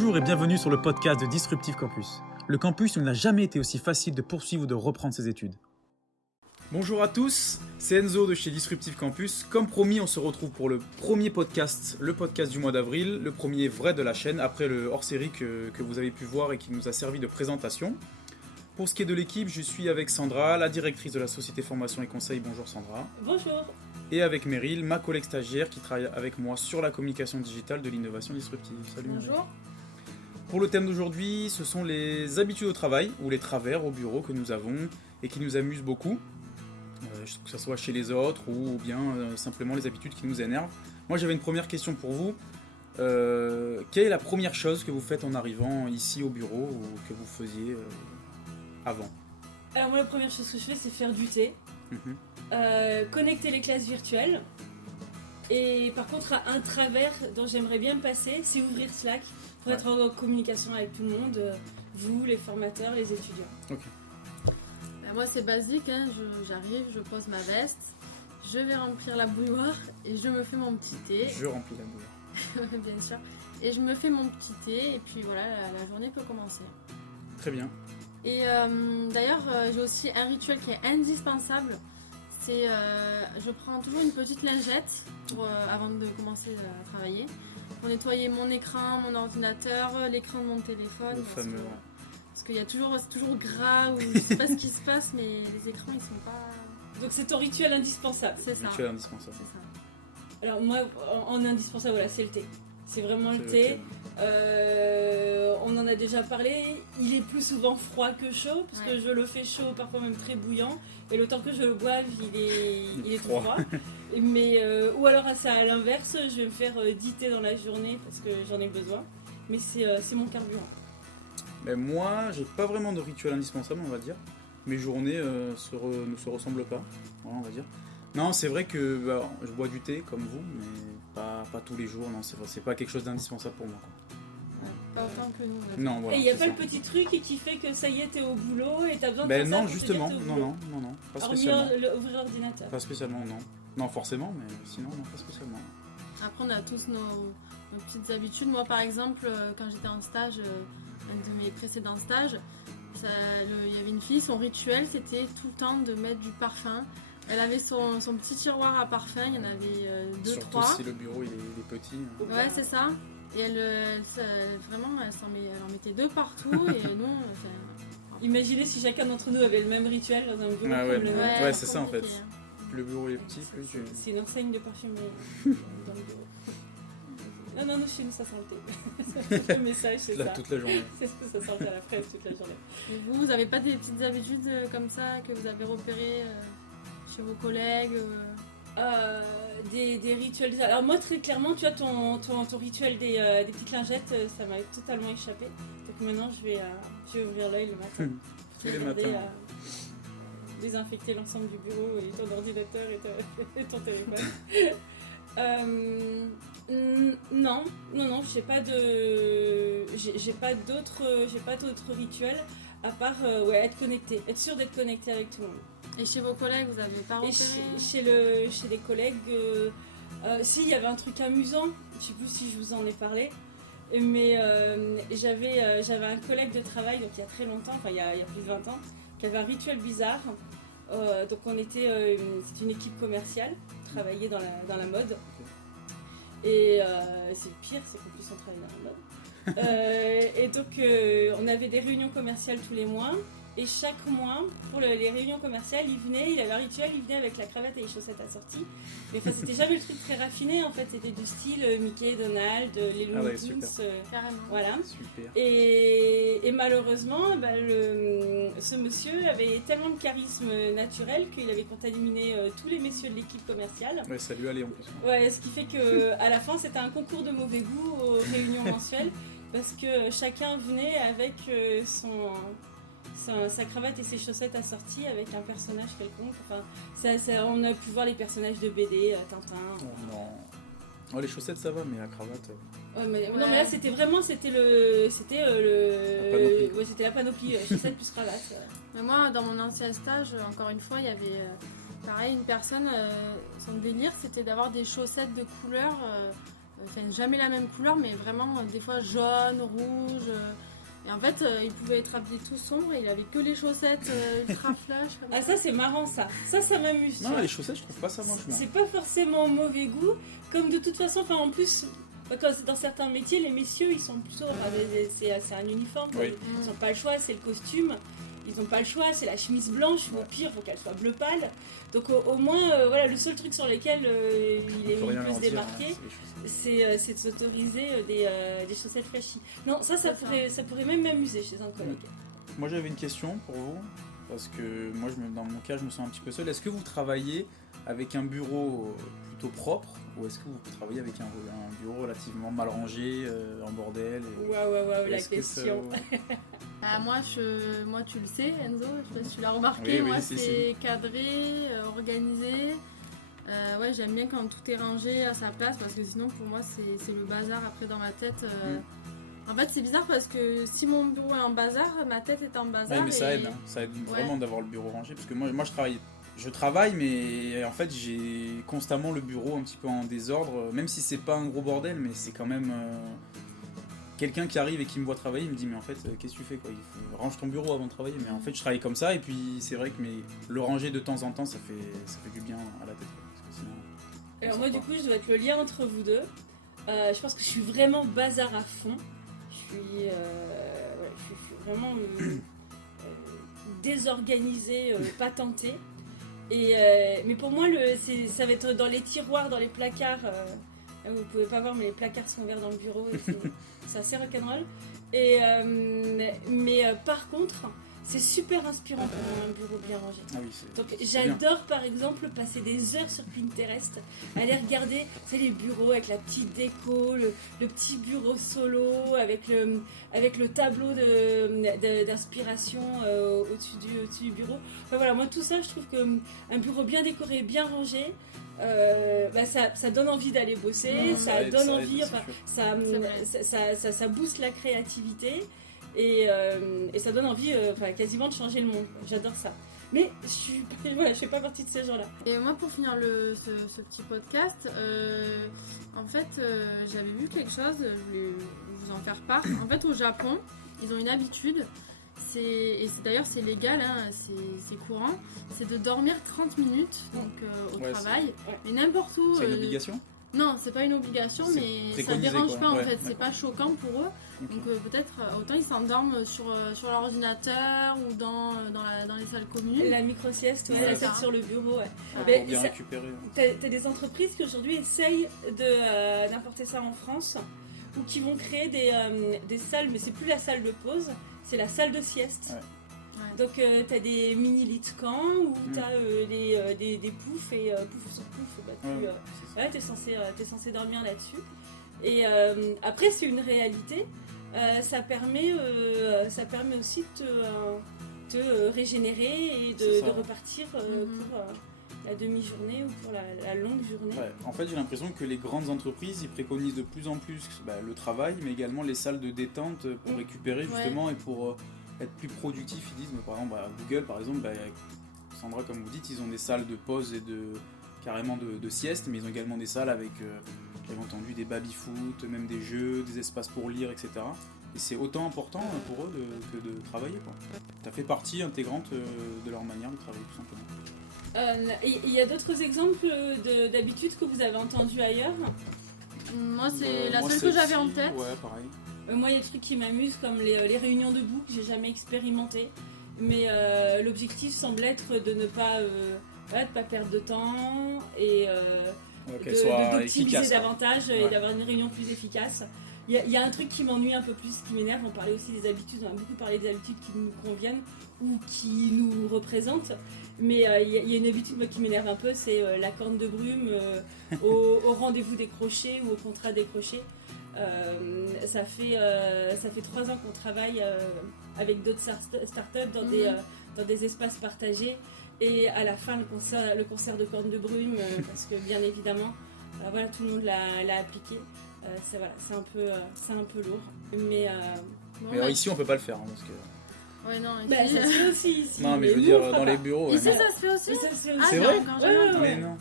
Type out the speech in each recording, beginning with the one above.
Bonjour et bienvenue sur le podcast de Disruptive Campus. Le campus où il n'a jamais été aussi facile de poursuivre ou de reprendre ses études. Bonjour à tous, c'est Enzo de chez Disruptive Campus. Comme promis, on se retrouve pour le premier podcast, le podcast du mois d'avril, le premier vrai de la chaîne, après le hors-série que vous avez pu voir et qui nous a servi de présentation. Pour ce qui est de l'équipe, je suis avec Sandra, la directrice de la société formation et conseil. Bonjour Sandra. Bonjour. Et avec Meryl, ma collègue stagiaire qui travaille avec moi sur la communication digitale de l'innovation disruptive. Salut Meryl. Bonjour. Pour le thème d'aujourd'hui, ce sont les habitudes au travail ou les travers au bureau que nous avons et qui nous amusent beaucoup, que ce soit chez les autres ou bien simplement les habitudes qui nous énervent. Moi j'avais une première question pour vous. Quelle est la première chose que vous faites en arrivant ici au bureau ou que vous faisiez avant ? Alors moi la première chose que je fais c'est faire du thé, connecter les classes virtuelles et par contre un travers dont j'aimerais bien me passer c'est ouvrir Slack pour être en communication avec tout le monde, vous les formateurs, les étudiants. Ok. Moi c'est basique, hein. J'arrive, je pose ma veste, je vais remplir la bouilloire et je me fais mon petit thé. Je remplis la bouilloire. Bien sûr. Et je me fais mon petit thé et puis voilà, la journée peut commencer. Très bien. Et d'ailleurs j'ai aussi un rituel qui est indispensable. C'est je prends toujours une petite lingette avant de commencer à travailler pour nettoyer mon écran, mon ordinateur, l'écran de mon téléphone. Le fameux. Parce qu'il y a c'est toujours gras ou je sais pas ce qui se passe, mais les écrans ils sont pas. Donc c'est ton rituel indispensable. C'est ça. Rituel indispensable. C'est ça. Alors moi en indispensable voilà c'est le thé. C'est vraiment le thé. On en a déjà parlé, il est plus souvent froid que chaud, parce que je le fais chaud, parfois même très bouillant, et le temps que je le boive, il est trop froid. Mais, ou alors c'est à l'inverse, je vais me faire 10 thés dans la journée, parce que j'en ai besoin, mais c'est mon carburant. Mais moi, j'ai pas vraiment de rituel indispensable, on va dire. Mes journées ne se ressemblent pas, voilà, on va dire. Non, c'est vrai que je bois du thé comme vous, mais pas tous les jours. Non, c'est pas quelque chose d'indispensable pour moi. Quoi. Pas autant que nous. Non, voilà, et il n'y a pas le petit truc qui fait que ça y est, t'es au boulot et t'as besoin de faire ça non, pour justement, te dire t'es au boulot. non, pas Hormis spécialement. ouvrir l'ordinateur. Pas spécialement, non. Non, forcément, mais sinon, non, pas spécialement. Après, on a tous nos petites habitudes. Moi, par exemple, quand j'étais en stage, un de mes précédents stages, il y avait une fille, son rituel, c'était tout le temps de mettre du parfum. Elle avait son petit tiroir à parfum, il y en avait 2-3. Surtout si le bureau il est petit. Ouais, c'est ça. Et vraiment, elle en mettait 2 partout. Et nous, Imaginez si chacun d'entre nous avait le même rituel dans un bureau. Ah ouais, ouais, c'est ça en fait. compliqué, hein. Plus le bureau est petit, plus tu... C'est une enseigne de parfumerie dans le bureau. Non, chez nous ça sent le thé. Le message c'est ça. Toute la journée. C'est ce que ça sent à la fraise toute la journée. Et vous n'avez pas des petites habitudes comme ça que vous avez repérées chez vos collègues Des rituels. Alors moi très clairement, tu vois ton rituel des petites lingettes, ça m'a totalement échappé. Donc maintenant je vais ouvrir l'œil le matin. Tous les matins. Désinfecter l'ensemble du bureau et ton ordinateur et ton téléphone. Non, j'ai pas d'autres rituels à part être connecté, être sûr d'être connecté avec tout le monde. Et chez vos collègues, vous n'avez pas repéré Chez les collègues, si, il y avait un truc amusant, je sais plus si je vous en ai parlé, mais j'avais un collègue de travail, donc il y a très longtemps, enfin il y a plus de 20 ans, qui avait un rituel bizarre. Donc c'était une équipe commerciale, travaillait dans la mode. Et c'est le pire, c'est qu'en plus on travaille dans la mode. Et donc on avait des réunions commerciales tous les mois. Et chaque mois, pour les réunions commerciales, il avait un rituel, il venait avec la cravate et les chaussettes assorties. Mais enfin, c'était jamais le truc très raffiné, en fait, c'était du style Mickey, Donald, les Looney Tunes. Carrément. Voilà. Super. Et malheureusement, ce monsieur avait tellement de charisme naturel qu'il avait contaminé tous les messieurs de l'équipe commerciale. Ouais, ça lui allait en plus. Ouais, ce qui fait qu'à la fin, c'était un concours de mauvais goût aux réunions mensuelles, parce que chacun venait avec sa cravate et ses chaussettes assorties avec un personnage quelconque. Enfin, on a pu voir les personnages de BD, Tintin. Oh non. Oh, les chaussettes ça va, mais la cravate. Ouais, mais, Ouais. Non, mais là c'était la panoplie, chaussettes plus cravate. Mais moi, dans mon ancien stage, encore une fois, il y avait pareil une personne, son délire c'était d'avoir des chaussettes de couleur enfin jamais la même couleur, mais vraiment des fois jaune, rouge. Et en fait, il pouvait être habillé tout sombre et il avait que les chaussettes ultra flash. Comme Ah, ça c'est marrant ça. Ça m'amuse. Non, les chaussettes, je trouve pas ça moche. moi. C'est pas forcément mauvais goût. Comme de toute façon, enfin en plus, quand c'est dans certains métiers, les messieurs ils sont plutôt. C'est un uniforme. Oui. Ils n'ont pas le choix, c'est le costume. Ils n'ont pas le choix, c'est la chemise blanche. Ou au pire, il faut qu'elle soit bleu pâle. Donc au moins, voilà, le seul truc sur lequel il On peut rien peut leur se dire, démarquer, hein, c'est les chaussettes. c'est de s'autoriser des chaussettes flashy. Non, ça pourrait même m'amuser chez un collègue. Moi j'avais une question pour vous, parce que moi dans mon cas je me sens un petit peu seul. Est-ce que vous travaillez avec un bureau plutôt propre ou est-ce que vous travaillez avec un bureau relativement mal rangé, en bordel Waouh, la Est-ce que question. Ah, moi, tu le sais, Enzo, je sais pas si tu l'as remarqué, Oui, moi si. c'est cadré, organisé. Ouais, j'aime bien quand tout est rangé à sa place parce que sinon pour moi c'est le bazar après dans ma tête. En fait, c'est bizarre parce que si mon bureau est en bazar, ma tête est en bazar. Ouais, mais ça aide, hein. Ça aide vraiment d'avoir le bureau rangé parce que moi je travaille mais en fait j'ai constamment le bureau un petit peu en désordre, même si c'est pas un gros bordel, mais c'est quand même quelqu'un qui arrive et qui me voit travailler, il me dit mais en fait qu'est-ce que tu fais quoi, range ton bureau avant de travailler, mais en fait je travaille comme ça et puis c'est vrai que le ranger de temps en temps ça fait du bien à la tête quoi, parce que sinon, Alors moi du coup je dois être le lien entre vous deux. Je pense que je suis vraiment bazar à fond. Je suis vraiment désorganisée, pas tentée. Mais pour moi ça va être dans les tiroirs, dans les placards. Vous pouvez pas voir mais les placards sont ouverts dans le bureau et c'est assez rock'n'roll. Mais par contre c'est super inspirant pour moi, un bureau bien rangé. Ah oui, Donc c'est j'adore par exemple passer des heures sur Pinterest, aller regarder les bureaux avec la petite déco, le petit bureau solo, avec le tableau d'inspiration au-dessus du bureau. Enfin, voilà, moi tout ça je trouve qu'un bureau bien décoré, bien rangé, ça donne envie d'aller bosser, ça donne envie, ça booste la créativité. Et ça donne envie quasiment de changer le monde. J'adore ça. Mais je fais pas partie de ces gens-là. Et moi, pour finir ce petit podcast, en fait, j'avais vu quelque chose, je voulais vous en faire part. En fait, au Japon, ils ont une habitude, d'ailleurs c'est légal, hein, c'est courant, c'est de dormir 30 minutes au travail, mais n'importe où. C'est une obligation ? Non, c'est pas une obligation, mais ça dérange pas en fait, c'est pas choquant pour eux. Okay. Donc peut-être autant ils s'endorment sur l'ordinateur ou dans les salles communes. La micro-sieste, la sieste sur le bureau. Ouais. Pour bien récupérer. T'as des entreprises qui aujourd'hui essayent d'importer ça en France ou qui vont créer des salles, mais c'est plus la salle de pause, c'est la salle de sieste. Ouais. Donc t'as des mini lits de camp où t'as des poufs et pouf sur pouf, t'es censé dormir là-dessus. Et après c'est une réalité, ça permet aussi de te régénérer et de repartir pour la demi-journée ou pour la longue journée. Ouais. En fait j'ai l'impression que les grandes entreprises ils préconisent de plus en plus le travail mais également les salles de détente pour récupérer justement et pour être plus productif. Ils disent par exemple Google par exemple, Sandra comme vous dites, ils ont des salles de pause et carrément de sieste, mais ils ont également des salles avec j'avais entendu des baby-foot, même des jeux, des espaces pour lire, etc. Et c'est autant important pour eux que de travailler quoi. Ça fait partie intégrante de leur manière de travailler tout simplement. Il y a d'autres exemples d'habitudes que vous avez entendues ailleurs ? Moi c'est la seule que j'avais en tête. Ouais, pareil. Moi, il y a des trucs qui m'amusent, comme les réunions debout que j'ai jamais expérimenté. Mais l'objectif semble être de ne pas perdre de temps et d'optimiser davantage et d'avoir une réunion plus efficace. Il y a un truc qui m'ennuie un peu plus, qui m'énerve. On parlait aussi des habitudes, on a beaucoup parlé des habitudes qui nous conviennent ou qui nous représentent. Mais il y a une habitude qui m'énerve un peu, c'est la corne de brume au rendez-vous décroché ou au contrat décroché. Ça fait 3 ans qu'on travaille avec d'autres startups dans des espaces partagés et à la fin le concert de corne de brume parce que bien évidemment tout le monde l'a appliqué, c'est un peu lourd mais alors ici on peut pas le faire parce que ouais, non, ici... ça se fait aussi ici. Non mais je veux dire dans les bureaux ici ça se fait aussi. C'est vrai ouais. Mais non.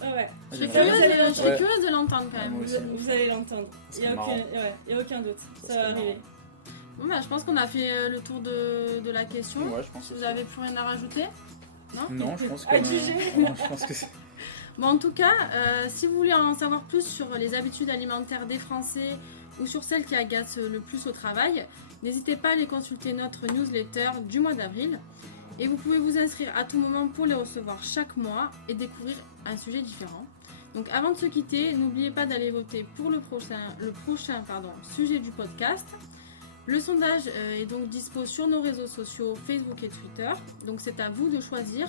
Ah ouais. Je serais J'aimerais bien. curieuse de l'entendre quand même. moi aussi. Vous allez l'entendre. Ça Il n'y a, serait marrant. y a aucun doute. Ça Ça serait va arriver. marrant. Bon, bah, je pense qu'on a fait le tour de la question. Ouais, je pense Si aussi. vous avez plus rien à rajouter. Non, je pense que. Adjugé. Non, je pense que c'est. Bon, en tout cas, si vous voulez en savoir plus sur les habitudes alimentaires des Français ou sur celles qui agacent le plus au travail, n'hésitez pas à aller consulter notre newsletter du mois d'avril. Et vous pouvez vous inscrire à tout moment pour les recevoir chaque mois et découvrir un sujet différent. Donc avant de se quitter, n'oubliez pas d'aller voter pour le prochain sujet du podcast. Le sondage est donc dispo sur nos réseaux sociaux Facebook et Twitter. Donc c'est à vous de choisir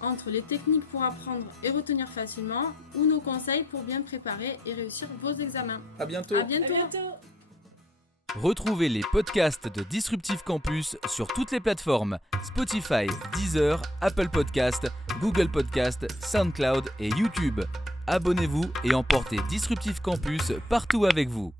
entre les techniques pour apprendre et retenir facilement ou nos conseils pour bien préparer et réussir vos examens. À bientôt. À À bientôt. bientôt. Retrouvez les podcasts de Disruptive Campus sur toutes les plateformes Spotify, Deezer, Apple Podcasts, Google Podcasts, SoundCloud et YouTube. Abonnez-vous et emportez Disruptive Campus partout avec vous.